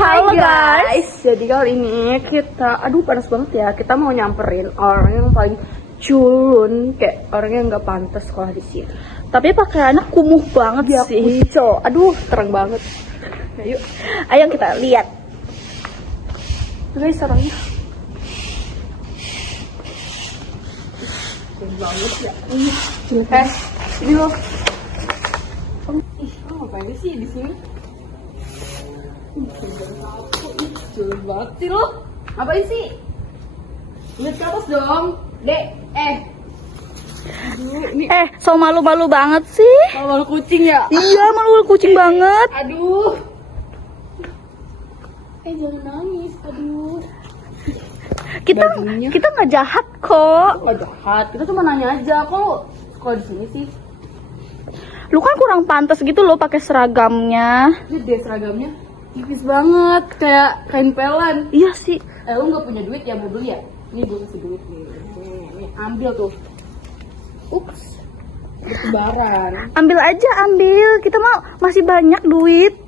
Halo guys, jadi kali ini kita, aduh panas banget ya. Kita mau nyamperin orang yang paling culun, kayak orang yang nggak pantas sekolah di sini. Tapi pakaiannya kumuh banget Dia sih. kuco, aduh terang banget. Ayo kita lihat. Guys, orangnya culun banget ya. Ini loh. Ih, ngapain sih di sini? Culun banget sih lo. Ngapain sih? Lihat ke atas dong, Dek. Aduh, ini So malu-malu banget sih. malu kucing ya? Iya, malu kucing banget. Aduh. Jangan nangis. Aduh. Kita Bajunya. kita nggak jahat kok. Gak jahat. Kita cuma nanya aja. Kok lo sekolah di sini sih? Lu kan kurang pantas gitu loh pakai seragamnya. Lihat deh seragamnya. Tipis banget, kayak kain pelan. Iya sih. Lo nggak punya duit ya, mau beli ya? Ini gue kasih duit nih. Nih, ambil tuh. Ups. Bertebaran. Ambil aja, ambil. Kita mau masih banyak duit.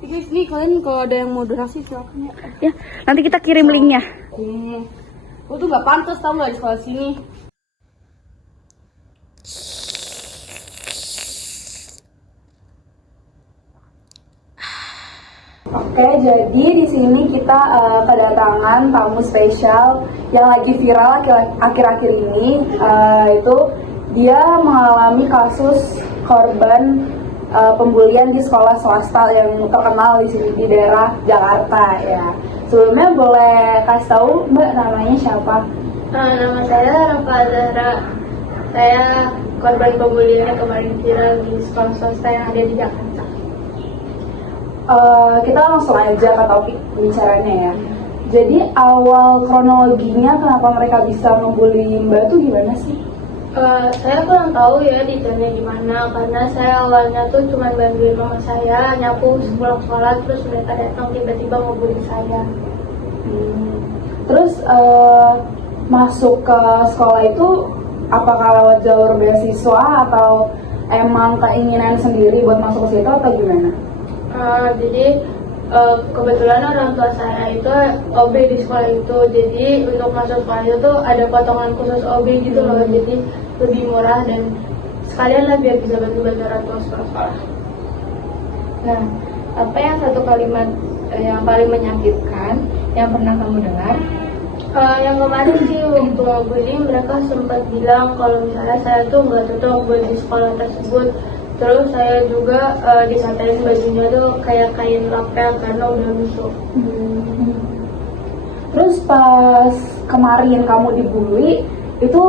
Guys, nih kalian kalau ada yang mau donasi silakan ya. Ya, nanti kita kirim linknya. Lo tuh gak pantas tau gak di sekolah sini. Oke, jadi di sini kita kedatangan tamu spesial yang lagi viral akhir-akhir ini. Itu dia mengalami kasus korban pembulian di sekolah swasta yang terkenal di sini di daerah Jakarta ya. Sebelumnya boleh kasih tahu Mbak namanya siapa? Nama saya Rafa Azahra. Saya korban pembulian yang kemarin viral di sekolah swasta yang ada di Jakarta. Kita langsung aja ke topik bicaranya ya. Jadi awal kronologinya kenapa mereka bisa membuli Mbak tuh gimana sih? Saya kurang tahu ya detailnya gimana, karena saya awalnya tuh cuma bantuin mama saya nyapu pulang sekolah, terus mereka datang tiba-tiba ngebully saya. Terus masuk ke sekolah itu apakah lewat jalur beasiswa atau emang keinginan sendiri buat masuk ke situ atau gimana? Jadi kebetulan orang tua saya itu OB di sekolah itu, jadi untuk masuk sekolah itu tuh ada potongan khusus OB gitu loh, jadi lebih murah dan sekalian lah biar bisa bantu-bantu orang tua sekolah-sekolah. Nah, apa yang satu kalimat yang paling menyakitkan yang pernah kamu dengar? Yang kemarin sih waktu ngebully mereka sempat bilang kalau misalnya saya tuh nggak cocok buat di sekolah tersebut. Terus saya juga dikatain bajunya tuh kayak kain lapel karena udah busuk. Terus pas kemarin kamu dibully itu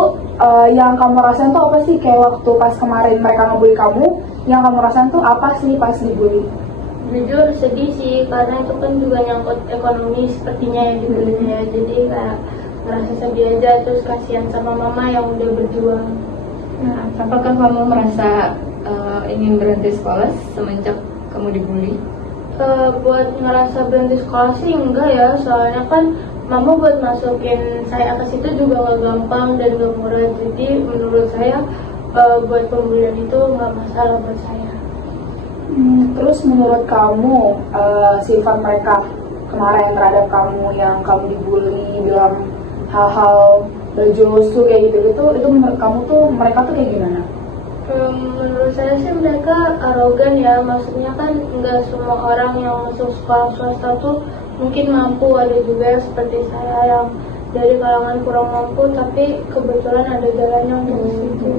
yang kamu rasain tuh apa sih? Kayak waktu pas kemarin mereka ngebully kamu, yang kamu rasain tuh apa sih pas dibully? Jujur sedih sih, karena itu kan juga nyangkut ekonomi sepertinya yang dibulinya. Jadi kayak ngerasa sedih aja, terus kasihan sama mama yang udah berjuang. Nah, apakah kamu merasa ingin berhenti sekolah semenjak kamu dibully? Buat ngerasa berhenti sekolah sih enggak ya, soalnya kan mama buat masukin saya ke situ juga gak gampang dan gak murah. Jadi menurut saya buat pembulian itu nggak masalah buat saya. Terus menurut kamu sifat mereka kemarin terhadap kamu yang kamu dibully, bilang hal-hal baju lusuh kayak gitu-gitu, itu menurut kamu tuh mereka tuh kayak gimana? Menurut saya sih mereka arogan ya, maksudnya kan nggak semua orang yang masuk sekolah swasta tuh mungkin mampu, ada juga yang seperti saya yang dari kalangan kurang mampu tapi kebetulan ada jalannya untuk ke situ.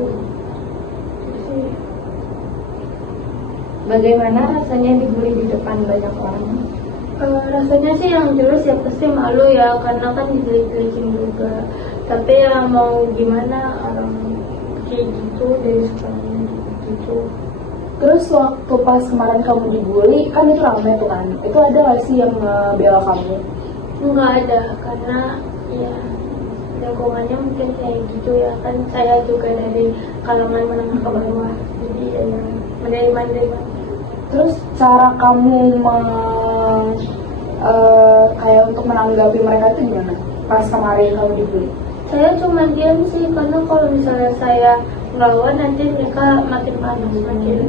Bagaimana rasanya dibully di depan banyak orang? Rasanya sih yang jelas ya pasti malu ya, karena kan dijelek-jelekin juga. Tapi ya mau gimana, orang kayak gitu dari sekolahnya gitu. Terus waktu pas kemarin kamu dibully, kan itu ramai tuh kan, itu ada gak sih yang ngebela kamu? Nggak ada, karena ya lingkungannya mungkin kayak gitu ya, kan saya juga dari kalangan menengah ke bawah, jadi ya menerima. Terus cara kamu kayak untuk menanggapi mereka itu gimana? Pas kemarin kamu dibully? Saya cuma diam sih, karena kalau misalnya saya ngelawan nanti mereka makin panas makin.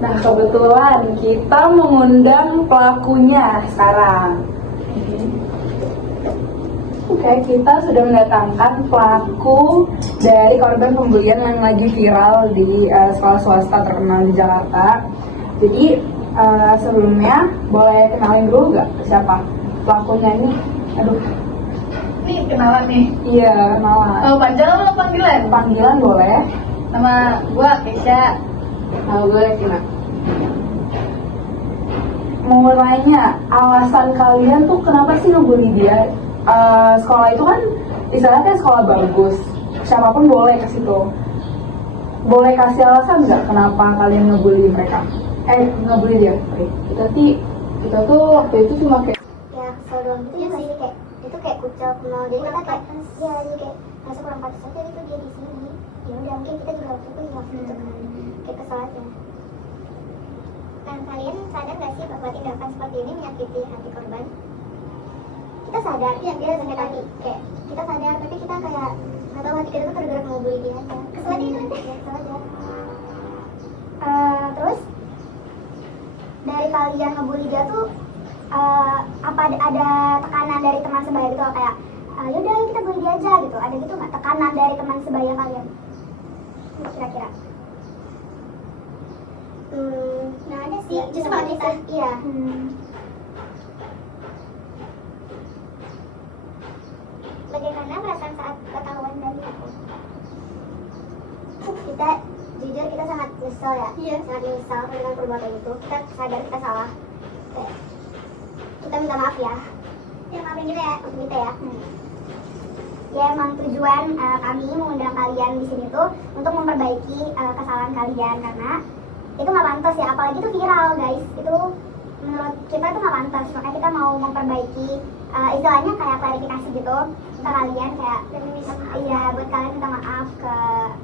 Nah, kebetulan kita mengundang pelakunya sekarang. Oke, kita sudah mendatangkan pelaku dari korban pembulian yang lagi viral di sekolah swasta terkenal di Jakarta. Jadi sebelumnya boleh kenalin dulu nggak siapa pelakunya ini? Aduh, Nih kenalan nih. iya kenalan. Panggilan atau panggilan? Panggilan boleh. Nama gua Kesha. Nama gua Tina. Mau nanya, alasan kalian tuh kenapa sih ngebully dia? Sekolah itu kan istilahnya sekolah bagus, siapapun boleh ke situ. Boleh kasih alasan nggak kenapa kalian ngebully mereka? Ngebully dia? Kita tuh waktu itu cuma kayak Ya kesel doang gitu juga sih, kayak itu kayak kucel kenal, jadi kita kayak ya jadi kayak merasa kurang pantas aja gitu dia di sini. Ya udah mungkin kita juga waktu itu hilaf gitu kan, kayak kesel aja. Nah, kalian sadar nggak sih bahwa tindakan seperti ini menyakiti hati korban? Kita sadar, iya dia sakit hati, kayak kita sadar, tapi kita kayak nggak tahu hati kita tuh tergerak mau bully dia aja. Kesel aja gitu, ya kesel aja. Terus dari kalian ngebully dia tuh apa ada tekanan dari teman sebaya gitu kayak yaudah ayo kita bully dia aja gitu, ada gitu nggak tekanan dari teman sebaya kalian kira-kira? Nggak ada sih, justru malah kita iya. Bagaimana perasaan saat ketahuan dari aku? Kita jujur kita sangat nyesel ya, sangat menyesal dengan perbuatan itu. Kita sadar kita salah. Kayak, kita minta maaf ya. Ya maafin kita ya, untuk kita ya. Ya emang tujuan kami mengundang kalian di sini tuh untuk memperbaiki kesalahan kalian karena itu nggak pantas ya, apalagi itu viral guys. Itu menurut kita itu nggak pantas, makanya kita mau memperbaiki istilahnya kayak klarifikasi gitu ke kalian, kayak iya buat kalian minta maaf ke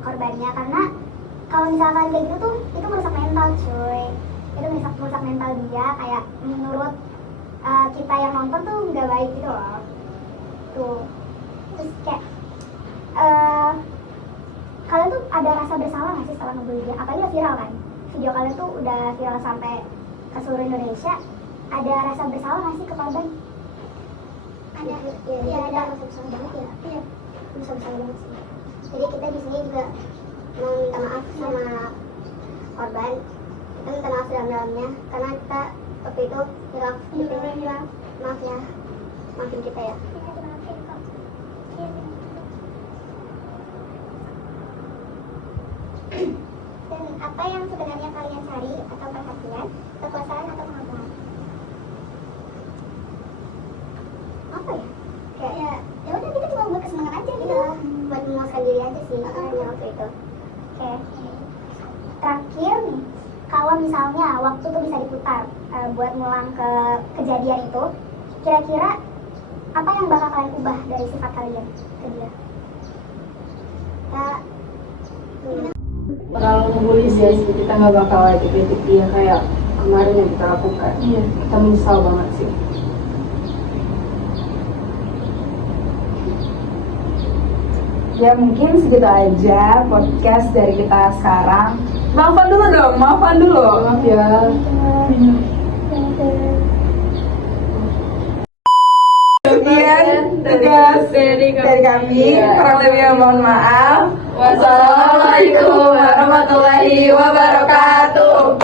korbannya karena kalau misalkan kayak gitu tuh itu merusak mental cuy, itu merusak mental dia, kayak menurut kita yang nonton tuh nggak baik gitu loh tuh. Terus kayak kalian tuh ada rasa bersalah nggak sih setelah ngebully dia? Apalagi udah viral kan, video kalian tuh udah viral sampai ke seluruh Indonesia. Ada rasa bersalah nggak sih ke korban? Ada, iya ada rasa bersalah banget ya. Iya, rasa bersalah banget sih. Jadi kita di sini juga mau minta maaf sama korban. Kita minta maaf dalam-dalamnya karena kita waktu itu hilaf gitu. Maaf ya, maafin kita ya. Dan apa yang sebenarnya kalian cari, atau perhatian, kekuasaan atau pengakuan? Apa ya? Kayak ya udah kita cuma buat kesenangan aja gitu, buat memuaskan diri aja sih sebenarnya waktu itu. Oke. Terakhir nih, kalau misalnya waktu tuh bisa diputar buat ngulang ke kejadian itu, kira-kira apa yang bakal kalian ubah dari sifat kalian ke dia? Kalau ngebully dia sih kita nggak bakal lagi kritik dia kayak kemarin yang kita lakukan. Iya. Kita menyesal banget sih. Ya mungkin segitu aja podcast dari kita sekarang. Maafan dulu dong, maafan dulu. Maaf ya. Sekian tugas dari kami. Kurang lebihnya mohon maaf. Wassalamualaikum warahmatullahi wabarakatuh.